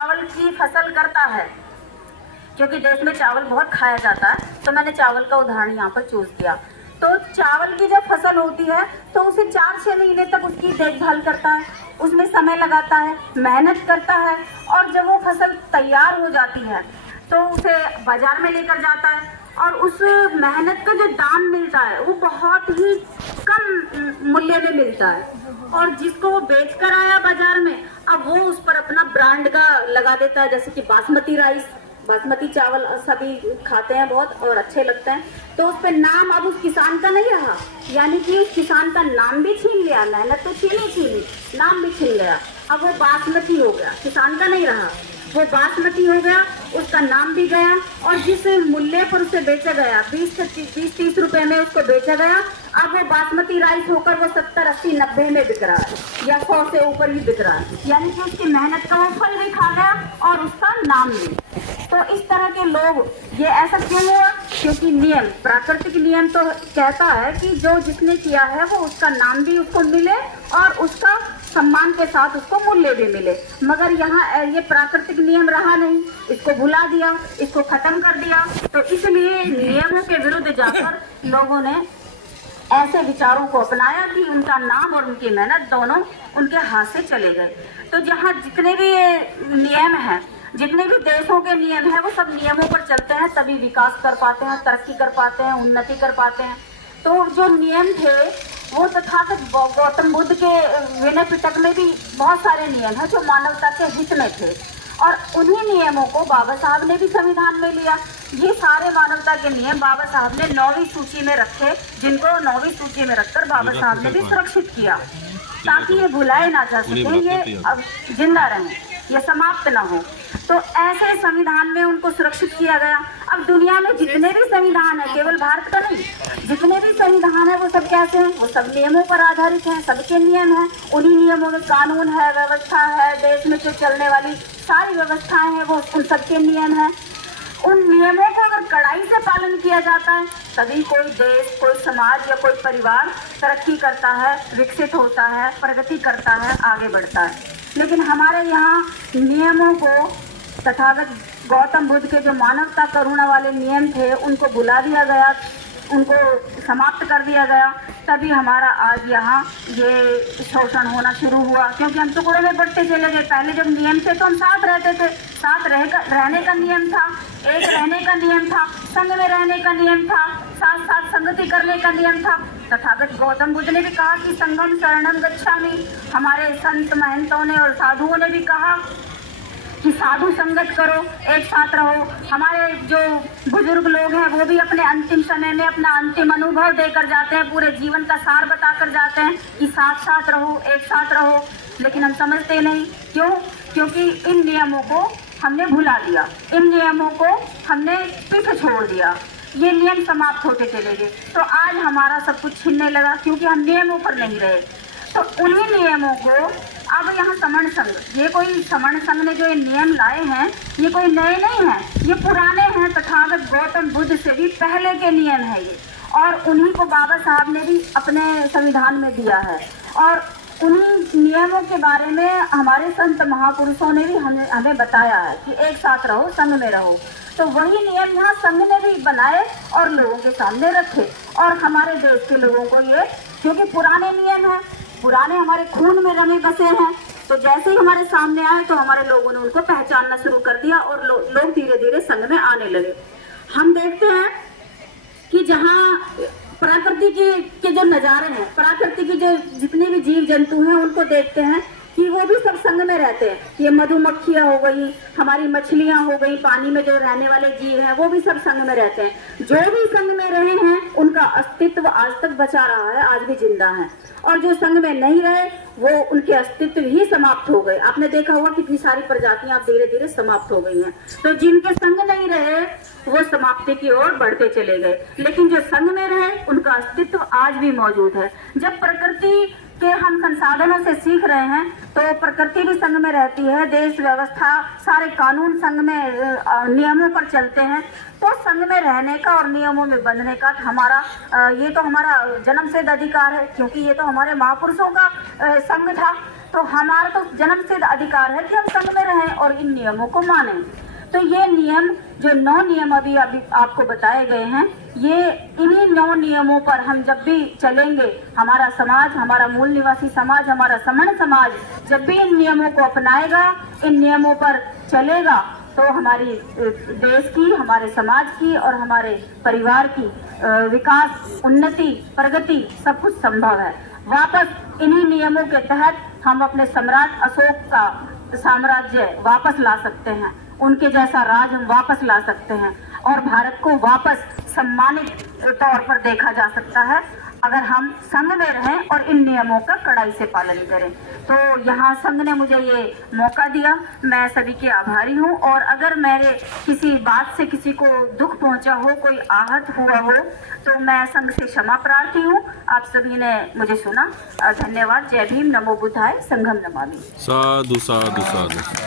चावल की फसल करता है, क्योंकि देश में चावल बहुत खाया जाता है, तो मैंने चावल का उदाहरण यहाँ पर चूज किया। तो चावल की जब फसल होती है तो उसे 4-6 महीने तक उसकी देखभाल करता है, उसमें समय लगाता है, मेहनत करता है, और जब वो फसल तैयार हो जाती है तो उसे बाजार में लेकर जाता है, और उस मेहनत का जो दाम मिलता है वो बहुत ही कम मूल्य में मिलता है। और जिसको वो बेच कर आया बाजार में, अब वो उस पर अपना ब्रांड का लगा देता है, जैसे कि बासमती राइस, बासमती चावल सभी खाते हैं बहुत और अच्छे लगते हैं, तो उस पर नाम अब उस किसान का नहीं रहा, यानी कि उस किसान का नाम भी छीन लिया, मेहनत तो छीनी, नाम भी छीन गया। अब वो बासमती हो गया, किसान का नहीं रहा, वो बासमती हो गया, उसका नाम भी गया, और जिस मूल्य पर उसे बेचा गया 20-30 रुपए में उसको बेचा गया, अब वो बासमती राइस होकर वो 70-80-90 में बिक रहा है, या 100 से ऊपर ही बिक रहा है, यानी कि उसकी मेहनत का वो फल भी खा गया और उसका नाम भी। तो इस तरह के लोग, ये ऐसा क्यों हुआ? क्योंकि नियम, प्राकृतिक नियम तो कहता है कि जो जिसने किया है वो उसका नाम भी उसको मिले और उसका सम्मान के साथ उसको मूल्य भी मिले। मगर यहाँ ये प्राकृतिक नियम रहा नहीं, इसको भुला दिया, इसको खत्म कर दिया। तो इसलिए नियमों के विरुद्ध जाकर लोगों ने ऐसे विचारों को अपनाया कि उनका नाम और उनकी मेहनत दोनों उनके हाथ से चले गए। तो जहाँ जितने भी नियम हैं, जितने भी देशों के नियम हैं, वो सब नियमों पर चलते हैं, तभी विकास कर पाते हैं, तरक्की कर पाते हैं, उन्नति कर पाते हैं। तो जो नियम थे वो तथागत गौतम बुद्ध के विनय पिटक में भी बहुत सारे नियम हैं जो मानवता के हित में थे, और उन्हीं नियमों को बाबा साहब ने भी संविधान में लिया। ये सारे मानवता के नियम बाबा साहब ने 9वीं सूची में रखे, जिनको 9वीं सूची में रखकर बाबा साहब ने भी सुरक्षित किया, ताकि ये भुलाए ना जा सके, ये अब जिंदा रहें, ये समाप्त ना हो। तो ऐसे संविधान में उनको सुरक्षित किया गया। अब दुनिया में जितने भी संविधान है, केवल भारत का नहीं, जितने भी संविधान है वो सब कैसे हैं? वो सब नियमों पर आधारित हैं, सबके नियम हैं, उन्हीं नियमों में कानून है, व्यवस्था है, देश में जो चलने वाली सारी व्यवस्थाएं हैं वो उन सबके नियम हैं। उन नियमों को अगर कड़ाई से पालन किया जाता है तभी कोई देश, कोई समाज या कोई परिवार तरक्की करता है, विकसित होता है, प्रगति करता है, आगे बढ़ता है। लेकिन हमारे यहाँ नियमों को, तथागत गौतम बुद्ध के जो मानवता करुणा वाले नियम थे उनको भुला दिया गया, उनको समाप्त कर दिया गया, तभी हमारा आज यहाँ ये शोषण होना शुरू हुआ। क्योंकि हम टुकड़ों में बढ़ते चले गए। पहले जब नियम थे तो हम साथ रहते थे, साथ रहने का नियम था, एक रहने का नियम था, संग में रहने का नियम था, साथ साथ संगति करने का नियम था। तथागत गौतम बुद्ध ने भी कहा कि संगम शरणम गच्छामि। हमारे संत महंतों ने और साधुओं ने भी कहा कि साधु संगत करो, एक साथ रहो। हमारे जो बुजुर्ग लोग हैं वो भी अपने अंतिम समय में अपना अंतिम अनुभव देकर जाते हैं, पूरे जीवन का सार बताकर जाते हैं कि साथ साथ रहो, एक साथ रहो। लेकिन हम समझते नहीं, क्यों? क्योंकि इन नियमों को हमने भुला दिया, इन नियमों को हमने पीछे छोड़ दिया, ये नियम समाप्त होते चले गए। तो आज हमारा सब कुछ छिनने लगा, क्योंकि हम नियमों पर नहीं रहे। तो उन्हीं नियमों को अब यहाँ समण संघ, ये कोई समण संघ ने जो ये नियम लाए हैं ये कोई नए नहीं हैं, ये पुराने हैं, तथागत गौतम बुद्ध से भी पहले के नियम है ये, और उन्हीं को बाबा साहब ने भी अपने संविधान में दिया है। और उन्हीं नियमों के बारे में हमारे संत महापुरुषों ने भी हमें बताया है कि एक साथ रहो, संघ में रहो। तो वही नियम यहाँ संघ ने भी बनाए और लोगों के सामने रखे, और हमारे देश के लोगों को ये, क्योंकि पुराने नियम हैं, पुराने हमारे खून में रमे बसे हैं, तो जैसे ही हमारे सामने आए तो हमारे लोगों ने उनको पहचानना शुरू कर दिया और लोग धीरे धीरे संघ में आने लगे। हम देखते हैं कि जहाँ प्रकृति के जो नज़ारे हैं, प्रकृति की जो जितने भी जीव जंतु हैं उनको देखते हैं कि वो भी सब संग में रहते हैं। ये मधुमक्खियाँ हो गई, हमारी मछलियाँ हो गई, पानी में जो रहने वाले जीव हैं वो भी सब संग में रहते हैं। जो भी संग में रहे हैं उनका अस्तित्व आज तक बचा रहा है, आज भी जिंदा है, और जो संग में नहीं रहे वो उनके अस्तित्व ही समाप्त हो गए। आपने देखा होगा कितनी सारी प्रजातियां अब धीरे धीरे समाप्त हो गई हैं। तो जिनके संग नहीं रहे वो समाप्ति की ओर बढ़ते चले गए, लेकिन जो संग में रहे उनका अस्तित्व आज भी मौजूद है। जब प्रकृति के हम संसाधनों से सीख रहे हैं तो प्रकृति भी संग में रहती है, देश व्यवस्था सारे कानून संग में नियमों पर चलते हैं। तो संग में रहने का और नियमों में बंधने का हमारा ये तो हमारा जन्मसिद्ध अधिकार है, क्योंकि ये तो हमारे महापुरुषों का संग था। तो हमारा तो जन्मसिद्ध अधिकार है कि हम संघ में रहें और इन नियमों को मानें। तो ये नियम, जो 9 नियम अभी आपको बताए गए हैं, ये इन्हीं 9 नियमों पर हम जब भी चलेंगे, हमारा समाज, हमारा मूल निवासी समाज, हमारा समण समाज जब भी इन नियमों को अपनाएगा, इन नियमों पर चलेगा, तो हमारी देश की, हमारे समाज की और हमारे परिवार की विकास, उन्नति, प्रगति सब कुछ संभव है। वापस इन्हीं नियमों के तहत हम अपने सम्राट अशोक का साम्राज्य वापस ला सकते हैं, उनके जैसा राज हम वापस ला सकते हैं और भारत को वापस सम्मानित तौर पर देखा जा सकता है अगर हम संघ में रहें और इन नियमों का कड़ाई से पालन करें। तो यहाँ संघ ने मुझे ये मौका दिया, मैं सभी की आभारी हूँ। और अगर मेरे किसी बात से किसी को दुख पहुँचा हो, कोई आहत हुआ हो, तो मैं संघ से क्षमा प्रार्थी हूँ। आप सभी ने मुझे सुना, धन्यवाद। जय भीम, नमो बुद्धाय, संघम नमामि। साधु साधु साधु।